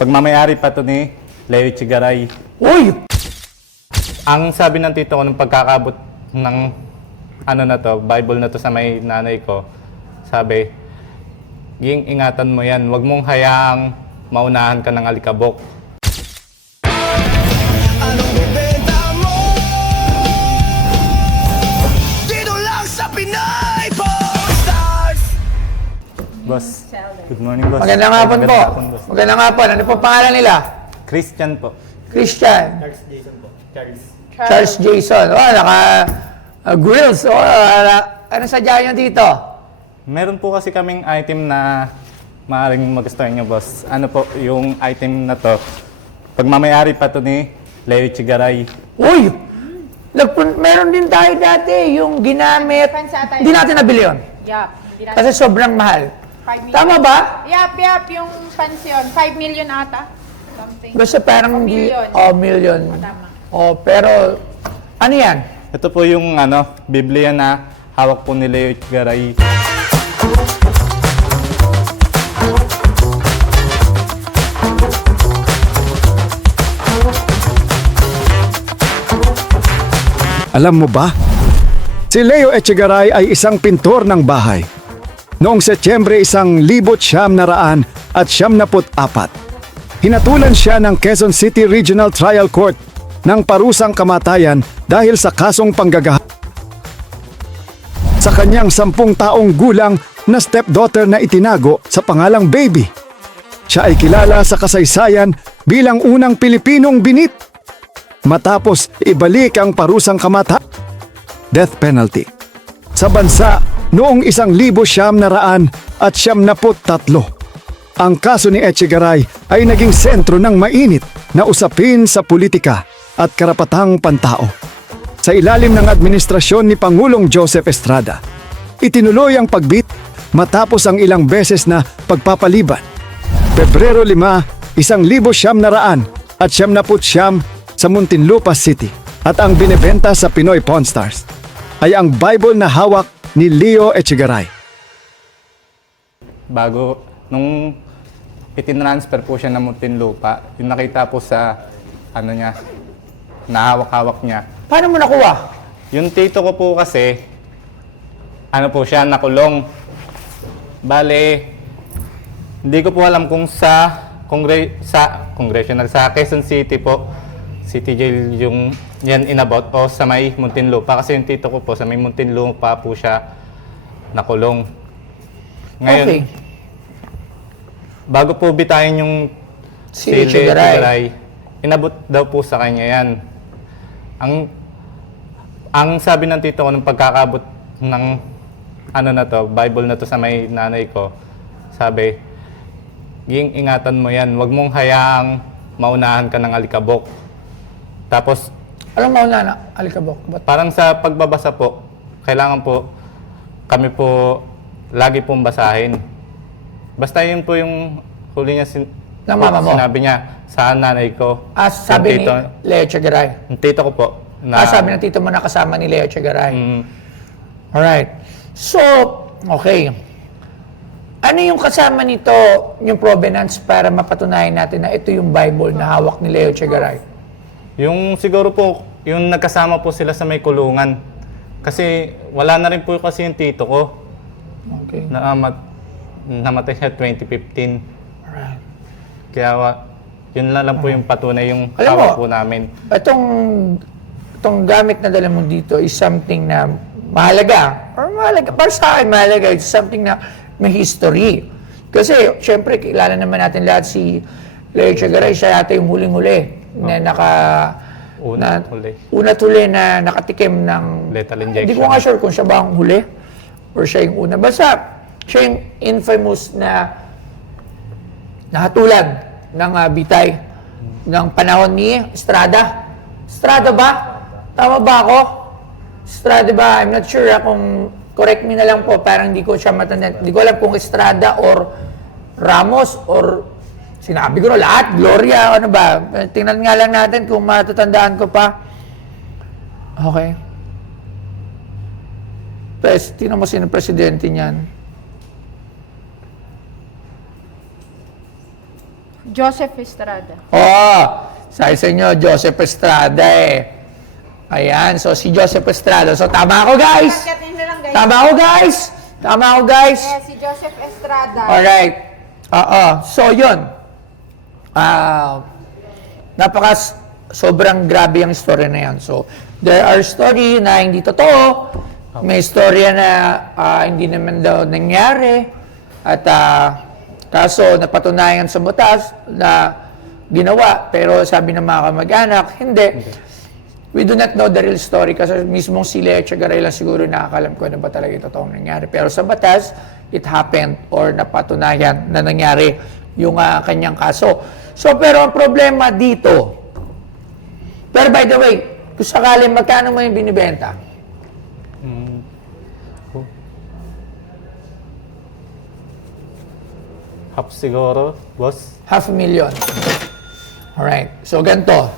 Pagmamayari pa to ni Leo Echegaray. Uy! Ang sabi ng tito ko nung pagkakabot ng ano na to, Bible na to sa may nanay ko, sabi, Ging, ingatan mo yan, huwag mong hayaang maunahan ka ng alikabok. Anong bibenta mo? Dito lang sa Pinay Stars. Boss, good morning boss. Magandang hapon po. Boss. Magandang hapon. Ano po pangalan nila? Christian po. Christian. Charles Jason po. Charles Jason. Oh, naka-grills. Ano sadya nyo dito? Meron po kasi kaming item na maaaring magustuhan nyo, boss. Ano po, yung item na to, pagmamayari pa to ni Leo Echegaray. Uy! Meron din tayo dati yung ginamit. Hindi natin nabili yun. Yup. Hindi natin. Kasi sobrang mahal. 5 million. Tama ba? Yup. Yung pansyon. 5 million ata. Something. Basta parang O, hindi. million. Oh, million. Tama. Oh, pero ano yan? Ito po yung Biblia na hawak po ni Leo Echegaray. Alam mo ba? Si Leo Echegaray ay isang pintor ng bahay. Noong Setyembre 1974, hinatulan siya ng Quezon City Regional Trial Court ng parusang kamatayan dahil sa kasong panggagawa sa kanyang 10 taong gulang na stepdaughter na itinago sa pangalang Baby. Siya ay kilala sa kasaysayan bilang unang Pilipinong binit matapos ibalik ang parusang kamatayan, death penalty, sa bansa noong 1973. Ang kaso ni Echegaray ay naging sentro ng mainit na usapin sa politika at karapatang pantao. Sa ilalim ng administrasyon ni Pangulong Joseph Estrada, itinuloy ang pagbit matapos ang ilang beses na pagpapaliban. Pebrero 5, 1979 sa Muntinlupa City, at ang binebenta sa Pinoy Pawn Stars ay ang Bible na hawak ni Leo Echegaray. Bago, nung itinransfer po siya ng Muntinlupa, yung nakita po sa niya, nahawak-hawak niya. Paano mo nakuha? Yung tito ko po kasi, po siya, nakulong. Bale, hindi ko po alam kung sa Congressional, sa Quezon City po, City Jail yung yan inabot o sa may Muntinlupa. Kasi yung tito ko po, sa may Muntinlupa po siya nakulong. Ngayon, Okay. bago po bitayin yung Si Echegaray. inabot daw po sa kanya yan. Ang sabi ng tito ko nung pagkakabot ng Bible na to sa may nanay ko, sabi, Ging, ingatan mo yan, huwag mong hayaang maunahan ka ng alikabok. Tapos, Anong mauna na? Alikabok. Ba't? parang sa pagbabasa po, kailangan po, kami po, lagi pong basahin. Basta yun po yung huli niya Ng mama mo? sinabi niya sa nanay ko. Sabi ni Yung tito, Leo Echegaray. yung tito ko po. Sabi ng tito mo na kasama ni Leo Echegaray. Mm, Alright. So, okay. Ano yung kasama nito, yung provenance, para mapatunayan natin na ito yung Bible na hawak ni Leo Echegaray? yung siguro po, yung nagkasama po sila sa may kulungan. Kasi wala na rin po kasi yung tito ko. Okay. Namatay siya 2015. Alright. Kaya yun lang po yung patunay yung Alam mo, hawak po namin. Itong gamit na dala mo dito is something na mahalaga. Para sa akin mahalaga. It's something na may history. Kasi, syempre, kilala naman natin lahat si Leo Echegaray. Siya yata yung huling-huli na Una huli na nakatikim ng Lethal Hindi ko injection. nga sure kung siya ba ang huli or siya yung una. Basta, siya yung infamous na nahatulan ng bitay ng panahon ni Estrada. Estrada ba? Tama ba ako? Estrada ba? I'm not sure kung correct me na lang po, parang hindi ko siya matanda. Hindi ko alam kung Estrada or Ramos or sinabi ko na lahat, Gloria, ano ba? Tingnan nga lang natin kung matatandaan ko pa. Okay. Tingnan mo sino presidente niyan. Joseph Estrada. Oh, sabi sa inyo, Joseph Estrada eh. Ayan, so si Joseph Estrada. So tama ako guys! Pagkatin nyo lang guys. Tama ako guys! Tama ako guys! Yes, si Joseph Estrada. Alright. So yun. Sobrang grabe ang story na yan. So, there are story na hindi totoo. May storya na hindi naman daw nangyari. At kaso napatunayan sa batas na ginawa. Pero sabi ng mga kamag-anak, hindi. We do not know the real story kasi mismong si Lea Echegaray lang siguro nakakalam ko ano ba talaga yung totoong nangyari. Pero sa batas, it happened or napatunayan na nangyari yung kanyang kaso. So, pero ang problema dito, pero by the way, kung sakali magkano mo yung binibenta? Half siguro, boss. $500,000. Alright, so ganito.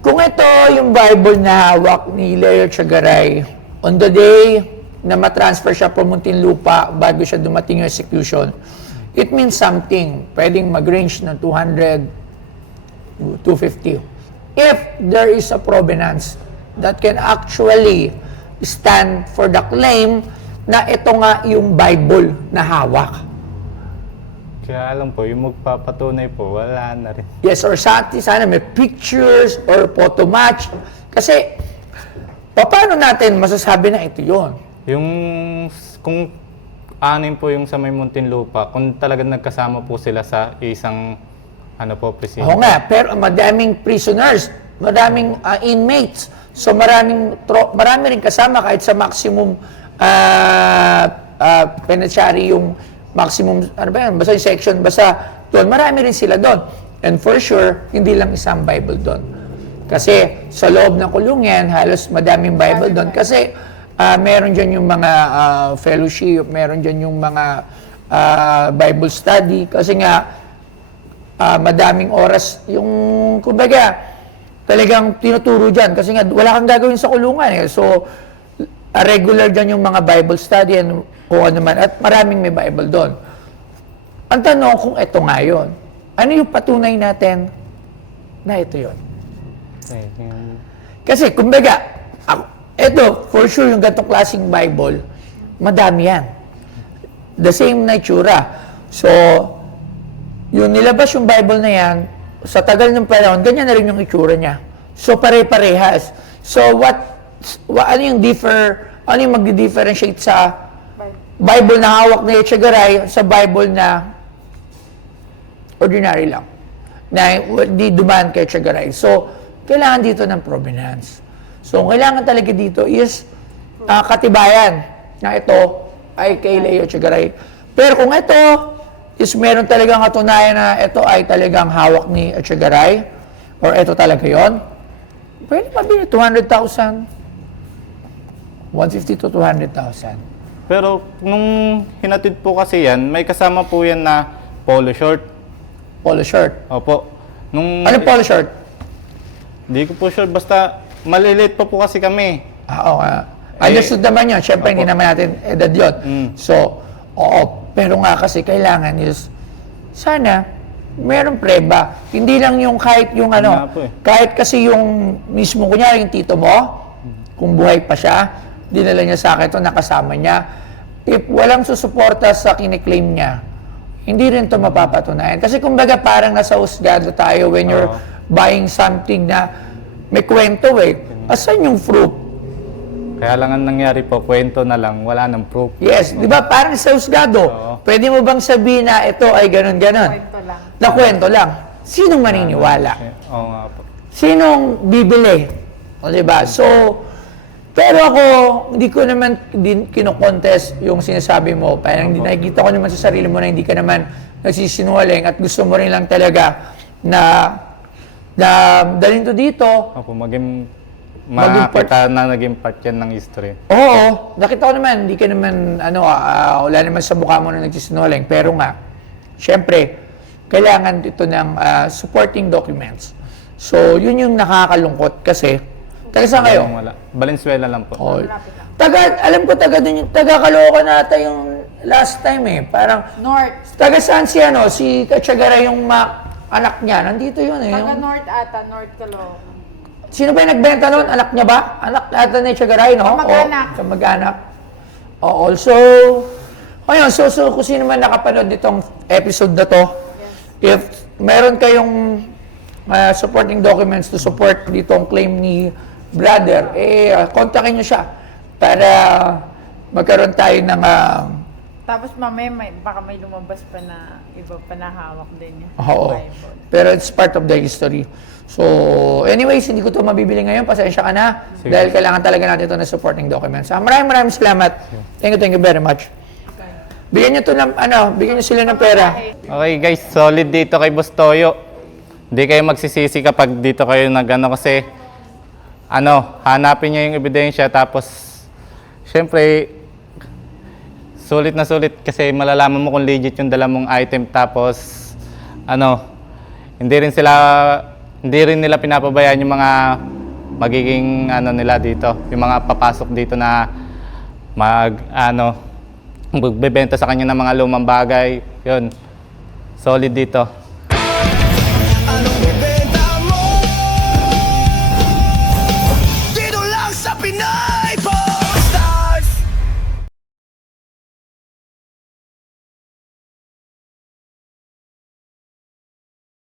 Kung ito yung Bible na hawak ni Lea Echegaray, on the day na matransfer siya from Muntinlupa bago siya dumating yung execution, it means something. Pwedeng mag-range ng 200 to 250. If there is a provenance that can actually stand for the claim na ito nga yung Bible na hawak. Kaya alam po, yung magpapatunay po, wala na rin. Yes, or sana may pictures or photo match. Kasi, paano natin masasabi na ito yon? Yung, kung anin po yung sa may Muntinlupa, kung talagang nagkasama po sila sa isang, presinto. Oo nga, pero madaming prisoners, madaming inmates. So marami rin kasama kahit sa maximum penitentiary yung maximum, basta yung section, basta doon, marami rin sila doon. And for sure, hindi lang isang Bible doon. Kasi sa loob ng kulungan, halos madaming Bible doon. Kasi meron dyan yung mga fellowship, meron dyan yung mga Bible study. Kasi nga, madaming oras yung, kumbaga, talagang tinuturo dyan. Kasi nga, wala kang gagawin sa kulungan. So, regular dyan yung mga Bible study and kung ano man. At maraming may Bible doon. Ang tanong kung ito nga yun, ano yung patunay natin na ito yun? Kasi, kumbaga, ito, for sure, yung ganitong klaseng Bible, madami yan. The same na itsura. So, yung nilabas yung Bible na yan, sa tagal ng panahon, ganyan na rin yung itsura niya. So, pare-parehas. So, ano yung magdi-differentiate sa Bible na hawak na Echegaray sa Bible na ordinary lang, na di dumaan kay Echegaray. So, kailangan dito ng provenance. So, kailangan talaga dito is katibayan na ito ay kay Lea Echegaray. Pero kung ito is meron talagang katunayan na ito ay talagang hawak ni Echegaray, or ito talaga yon, pwede mabili 200,000, 150 to 200,000. Pero nung hinatid po kasi yan, may kasama po yan na polo short. Polo shirt. Opo. Ano polo shirt? Hindi ko po sure, basta maliliit pa po kasi kami. Oo nga. Understood naman yun. Siyempre, hindi naman natin edad yun. So, oo. Pero nga kasi kailangan is, sana, meron preba. Hindi lang yung kahit yung Nga po eh. kahit kasi yung mismo, kunyari yung tito mo, kung buhay pa siya, dinala niya sa akin ito, nakasama niya. If walang susuporta sa kiniklaim niya, hindi rin ito mapapatunayan. Kasi kumbaga parang nasa husgado tayo when you're buying something na may kwento eh. Asan yung proof? Kaya lang ang nangyari po, kwento na lang, wala nang proof. Yes, di ba? Parang sa husgado. Pwede mo bang sabihin na ito ay ganun-ganun? Kwento lang. Na kwento lang. Sinong maniniwala? Oo nga po. Sinong bibili? O, di ba? So, pero ako, hindi ko naman kino-contest yung sinasabi mo. Parang nakikita ko naman sa sarili mo na hindi ka naman nagsisinungaling at gusto mo rin lang talaga na dalhin to dito. Opo, makakita na naging part yan ng history. Oo, nakita ko naman, hindi ka naman, wala naman sa mukha mo na nagsisinungaling. Pero nga, syempre, kailangan dito ng supporting documents. So, yun yung nakakalungkot kasi, taga saan kayo? Wala. Valenzuela lang po. Oh, alam ko taga Caloocan nata yung last time eh. Parang, North. taga saan si ano, si Katiyagaray yung anak niya. Nandito yun eh. Taga Yung, North ata, North Caloocan. sino ba yung nagbenta nun? Anak niya ba? Anak ata ni Tiagaray, no? Kamag-anak. O, kamag-anak. O, also, ayun, so kung sino man nakapanood nitong episode na to, if meron kayong supporting documents to support ditong claim ni brother, kontakin nyo siya para magkaroon tayo ng Tapos mamaya baka may lumabas pa na iba pa na hawak din niya. oo. Bible. Pero it's part of the history. So, anyways, hindi ko to mabibili ngayon. Pasensya ka na. Dahil kailangan talaga natin ito na supporting documents. Maraming salamat. Thank you very much. Bigyan nyo to ng, bigyan nyo sila ng pera. Okay guys, solid dito kay Boss Toyo. Hindi kayo magsisisi kapag dito kayo kasi hanapin niya yung ebidensya tapos syempre sulit na sulit kasi malalaman mo kung legit yung dala mong item tapos hindi rin nila pinapabayaan yung mga magiging nila dito, yung mga papasok dito na magbebenta sa kanya ng mga lumang bagay. Yun. Solid dito.